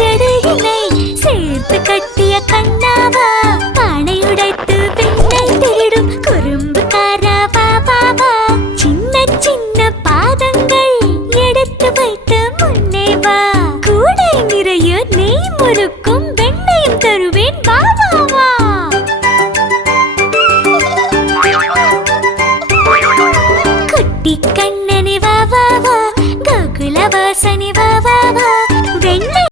ஜடையினை சேர்த்து கட்டிய கண்ணாவா, பானை உடைத்து பெண்ணை திருடும் குறும்புக்காரா வா வா வா. சின்ன சின்ன பாதங்கள் எடுத்து வைத்து முன்னே வா, கூடை நிறைய நெய் முறுக்கு